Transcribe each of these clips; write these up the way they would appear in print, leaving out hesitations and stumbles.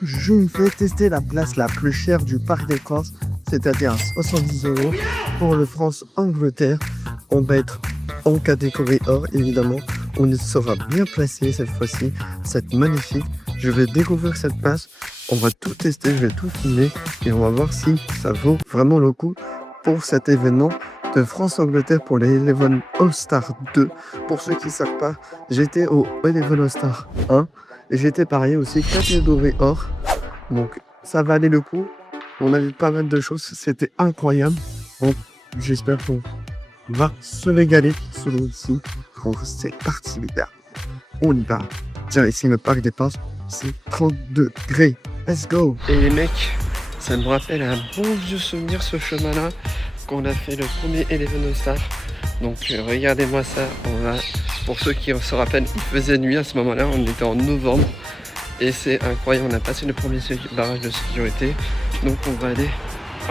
Je vais tester la place la plus chère du Parc des Princes, c'est-à-dire à 70 € pour le France-Angleterre. On va être en catégorie or, évidemment. On sera bien placé cette fois-ci. C'est magnifique. Je vais découvrir cette place. On va tout tester, je vais tout filmer et on va voir si ça vaut vraiment le coup pour cet événement de France-Angleterre pour les Eleven All-Star 2. Pour ceux qui ne savent pas, j'étais au Eleven All-Star 1 et j'étais parié aussi catégorie or. Donc ça valait le coup. On a vu pas mal de choses, c'était incroyable. Donc j'espère qu'on va se régaler celui-ci. Donc c'est parti les gars. On y va. Tiens, ici le Parc des Princes, c'est 30 degrés. Let's go. Et les mecs, ça me rappelle un bon vieux souvenir ce chemin-là qu'on a fait le premier Eleven All-Star. Donc regardez-moi ça. Pour ceux qui se rappellent, il faisait nuit à ce moment-là. On était en novembre. Et c'est incroyable. On a passé le premier barrage de sécurité. Donc on va aller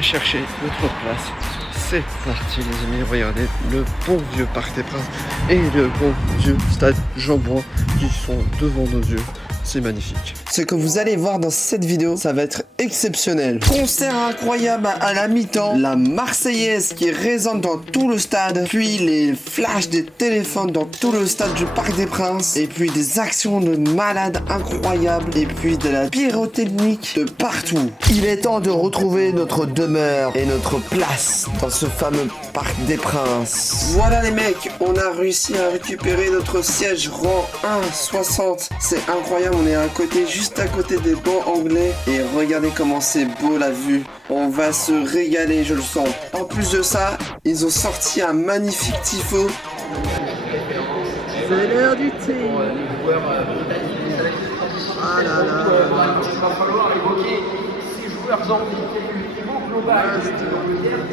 chercher notre place. C'est parti les amis. Regardez le bon vieux Parc des Princes et le bon vieux stade Jean-Bouin qui sont devant nos yeux. C'est magnifique. Ce que vous allez voir dans cette vidéo, ça va être exceptionnel. Concert incroyable à la mi-temps, la Marseillaise qui résonne dans tout le stade, puis les flashs des téléphones dans tout le stade du Parc des Princes, et puis des actions de malades incroyables, et puis de la pyrotechnique de partout. Il est temps de retrouver notre demeure et notre place dans ce fameux Parc des Princes. Voilà les mecs, on a réussi à récupérer notre siège rang 1,60. C'est incroyable. On est juste à côté des bancs anglais et regardez comment c'est beau la vue. On va se régaler, je le sens. En plus de ça, ils ont sorti un magnifique tifo. C'est l'heure du thé. Ah là là. Il va falloir évoquer ces joueurs anglais.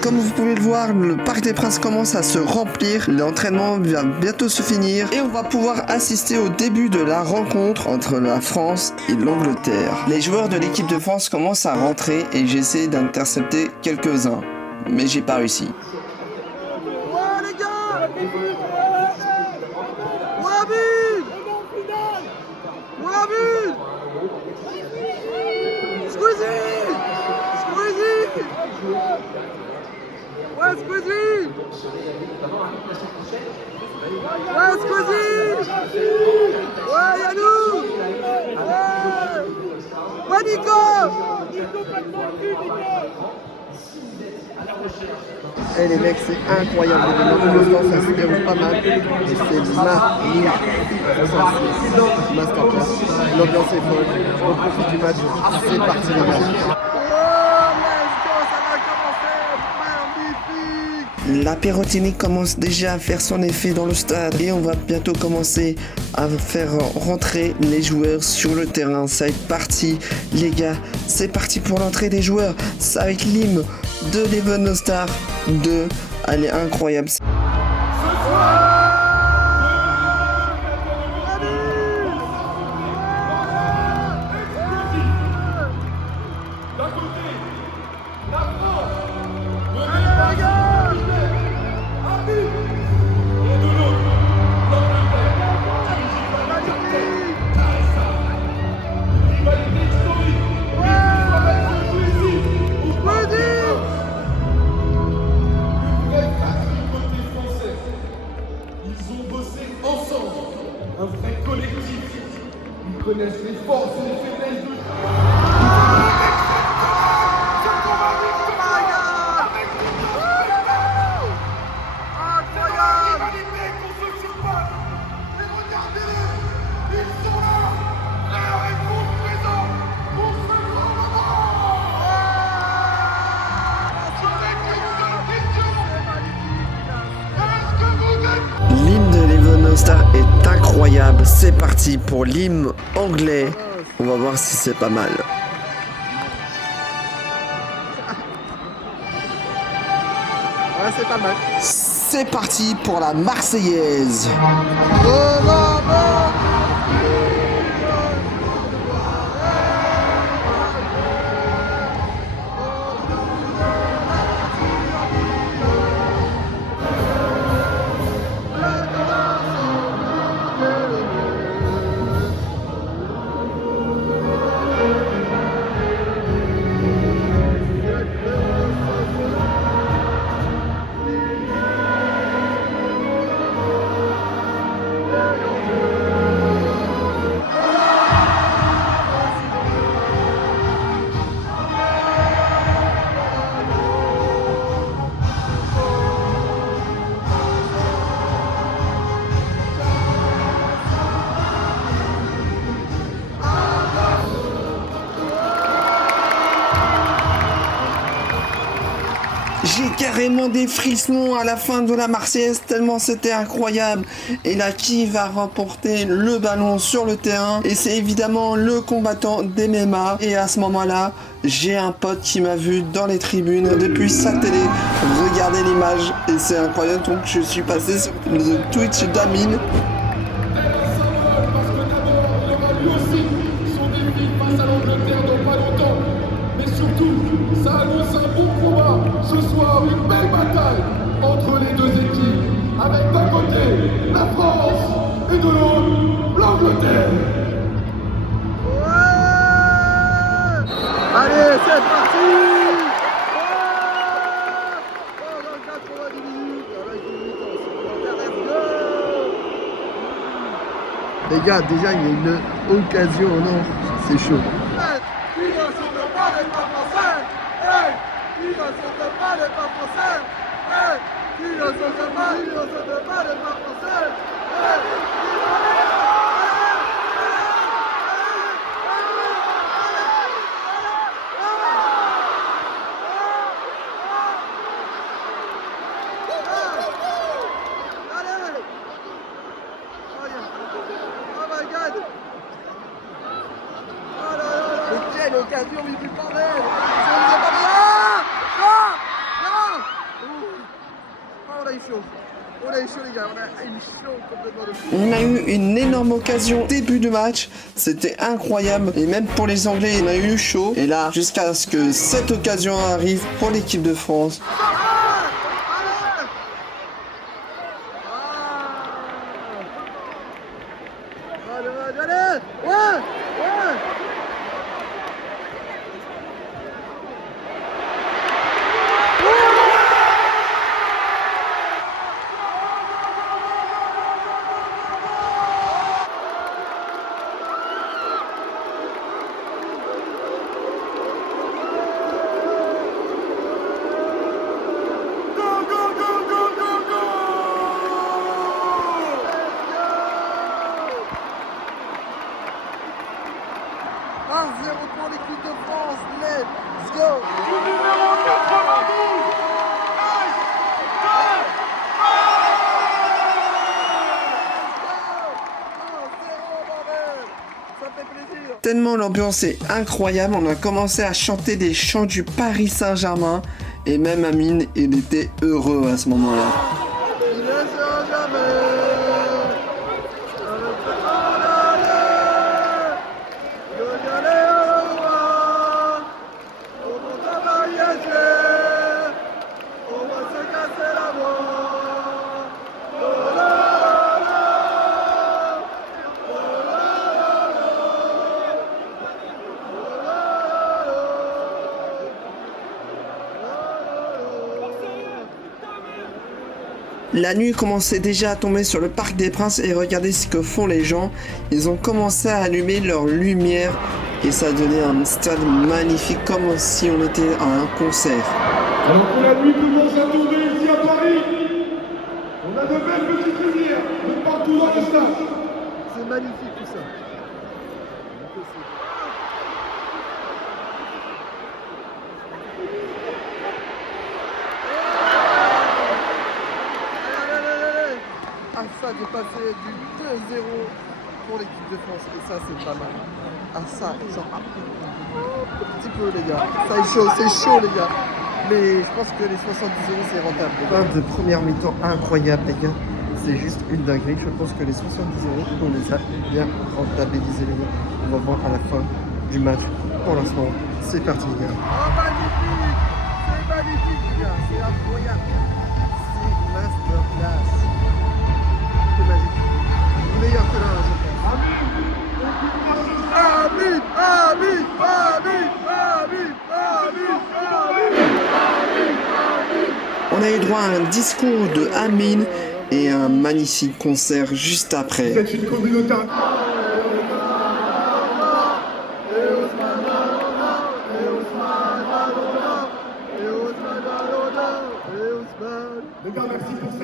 Comme vous pouvez le voir, le Parc des Princes commence à se remplir, l'entraînement va bientôt se finir et on va pouvoir assister au début de la rencontre entre la France et l'Angleterre. Les joueurs de l'équipe de France commencent à rentrer et j'essaie d'intercepter quelques-uns, mais j'ai pas réussi. Ouais, Squeezie! Ouais, Squeezie! Ouais, Yannou! Ouais, Nico! Eh les mecs, c'est incroyable. Pour l'instant, ça se déroule pas mal. Et c'est magnifique. C'est masterclass. L'ambiance est folle. On profite du match. C'est parti les gars. La pyrotechnique commence déjà à faire son effet dans le stade et on va bientôt commencer à faire rentrer les joueurs sur le terrain. Ça va être parti les gars, c'est parti pour l'entrée des joueurs. Ça va être l'hymne de l'Eleven All-Star 2. Elle est incroyable. Un vrai collectif. Ils connaissent les forces et les faiblesses de L'hymne de l'Eleven All-Star est incroyable. C'est parti pour l'hymne anglais. On va voir si c'est pas mal. Ouais, c'est pas mal. C'est parti pour la Marseillaise. J'ai carrément des frissons à la fin de la Marseillaise tellement c'était incroyable. Et là, qui va remporter le ballon sur le terrain? Et c'est évidemment le combattant d'MMA. Et à ce moment-là, j'ai un pote qui m'a vu dans les tribunes depuis sa télé regarder l'image. Et c'est incroyable, donc je suis passé sur le Twitch d'Amine. Parce que d'abord, il aura lui aussi son défi face à l'Angleterre dans pas longtemps. Mais surtout, ça annonce un bon combat. Ce soir, une belle bataille entre les deux équipes. Avec d'un côté la France et de l'autre l'Angleterre. Allez, c'est parti. Dans 90 minutes, avec une mi-temps supplémentaire, let's go. Les gars, déjà, il y a une occasion, non? C'est chaud. Quelle occasion, mais plus bordel! On a eu chaud. On a eu chaud, les gars. On a eu chaud complètement de fou. On a eu une énorme occasion début de match, c'était incroyable et même pour les Anglais on a eu chaud et là jusqu'à ce que cette occasion arrive pour l'équipe de France. Allez! Ouais! Pour l'équipe de France, let's go! Du numéro 92. Ça fait plaisir! Tellement l'ambiance est incroyable, on a commencé à chanter des chants du Paris Saint-Germain et même Amine il était heureux à ce moment-là. Il ne sera jamais! La nuit commençait déjà à tomber sur le Parc des Princes et regardez ce que font les gens. Ils ont commencé à allumer leurs lumières et ça donnait un stade magnifique comme si on était à un concert. Alors que la nuit commence à tomber ici à Paris, on a de belles petites lumières de partout dans le stade. C'est magnifique tout ça. Ah ça, de passer du 2-0 pour l'équipe de France, et ça c'est pas mal. Ah ça, genre un petit peu les gars. Ça c'est chaud les gars. Mais je pense que les 70 euros c'est rentable. Fin de première mi-temps incroyable les gars. C'est juste une dinguerie. Je pense que les 70 euros, on les a bien rentabilisés les gars. On va voir à la fin du match. Pour l'instant, c'est parti les gars. Oh magnifique! C'est magnifique les gars, c'est incroyable. C'est masterclass. C'est magique. Meilleur que là, je pense. Amin, amin, amin, amin, amin, amin. On a eu droit à un discours de Amine et un magnifique concert juste après. C'est une communauté. Les gars, merci pour ça.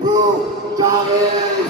Pour Paris.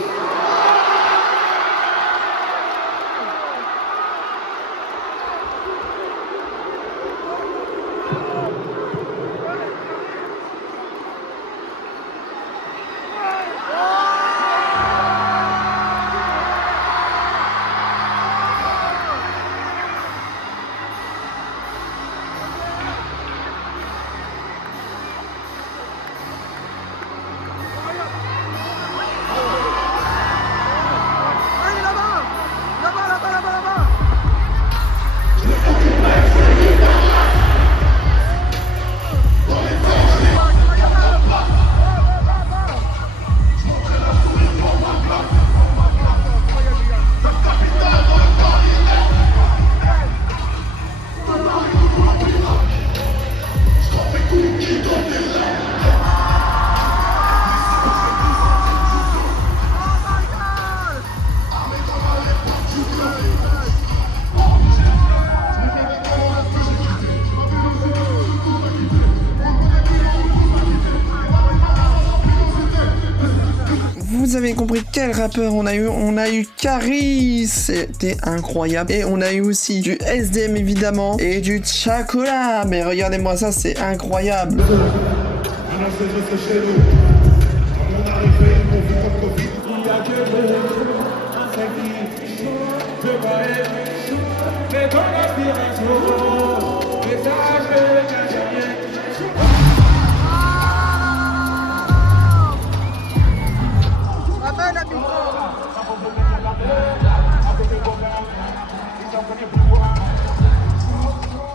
vous avez compris quel rappeur on a eu Caris, c'était incroyable. Et on a eu aussi du SDM évidemment et du Chacola. Mais regardez-moi ça, c'est incroyable.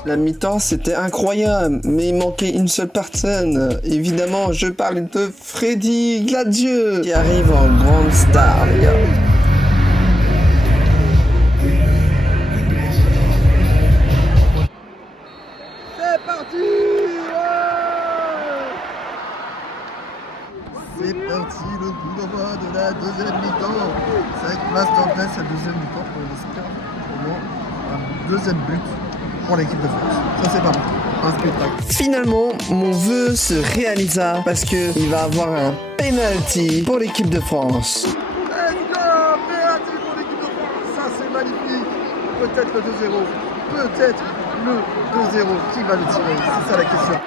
La mi-temps, c'était incroyable, mais il manquait une seule personne. Évidemment, je parle de Freddy Gladieux, qui arrive en grande star, les gars. C'est parti, c'est parti, le coup d'envoi de la deuxième mi-temps. C'est avec masterclass la deuxième mi-temps. On espère au moins un deuxième but pour l'équipe de France. Ça c'est pas bon. Un spectacle. Finalement, mon vœu se réalisa parce que il va avoir un penalty pour l'équipe de France. Let's go, penalty pour l'équipe de France. Ça c'est magnifique. Peut-être le 2-0. Peut-être le 2-0. Qui va le tirer? C'est ça la question.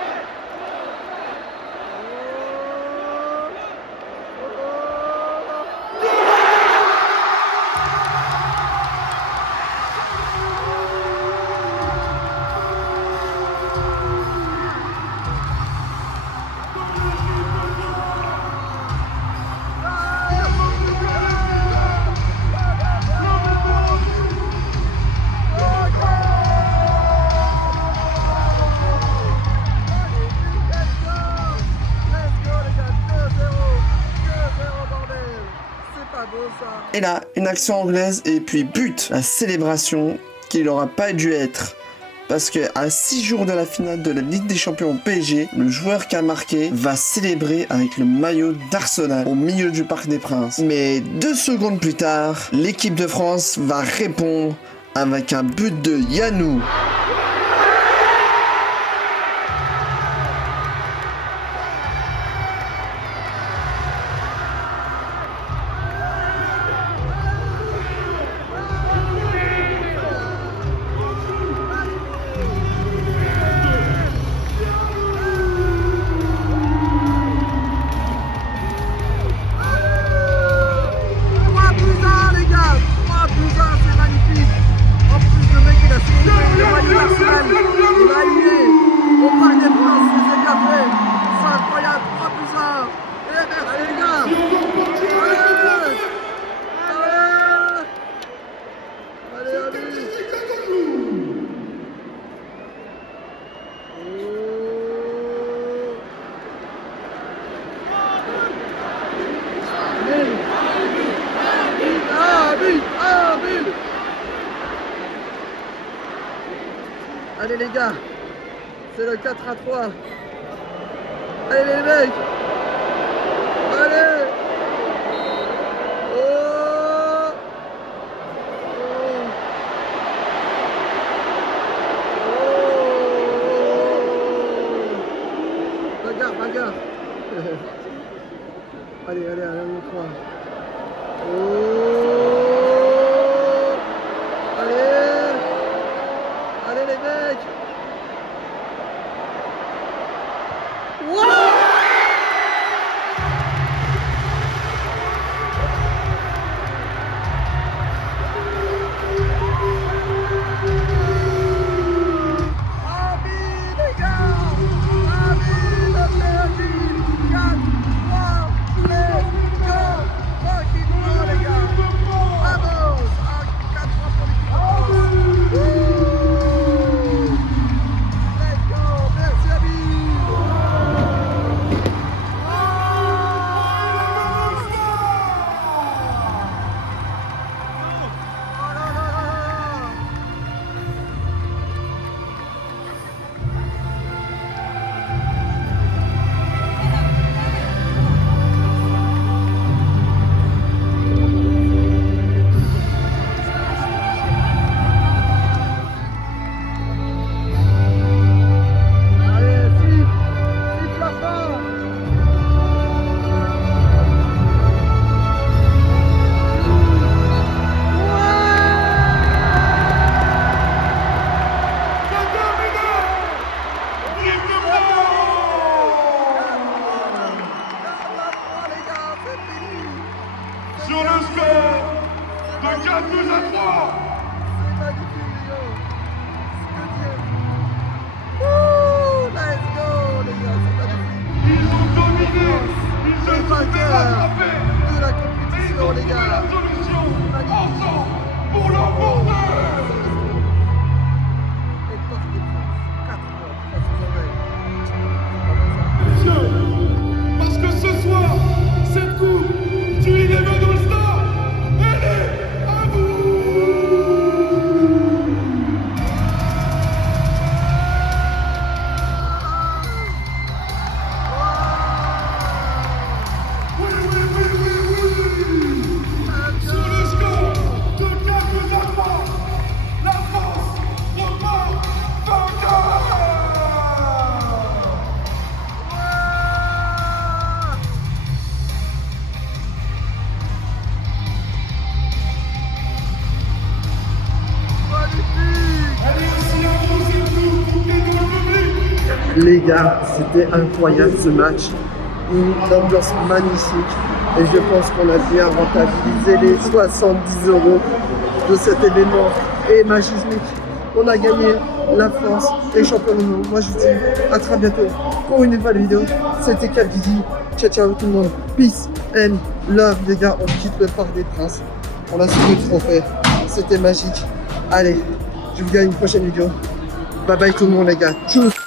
Et là, une action anglaise et puis but. La célébration qui n'aura pas dû être. Parce que à 6 jours de la finale de la Ligue des Champions au PSG, le joueur qui a marqué va célébrer avec le maillot d'Arsenal au milieu du Parc des Princes. Mais 2 secondes plus tard, l'équipe de France va répondre avec un but de Yanou. Allez les gars, c'est le 4-3. Allez les mecs. Allez. Oh. Oh. Bagarre. Allez, on croit. Oh. Allez les mecs. Wow. Les gars, c'était incroyable ce match. Une ambiance magnifique. Et je pense qu'on a bien rentabilisé les 70 € de cet événement. Et Magismic, on a gagné, la France est champion du monde. Moi je vous dis à très bientôt pour une nouvelle vidéo. C'était Kalgidi. Ciao ciao tout le monde. Peace and love les gars. On quitte le Parc des Princes. On a ce que trophée. C'était magique. Allez, je vous dis à une prochaine vidéo. Bye bye tout le monde les gars. Tchuss.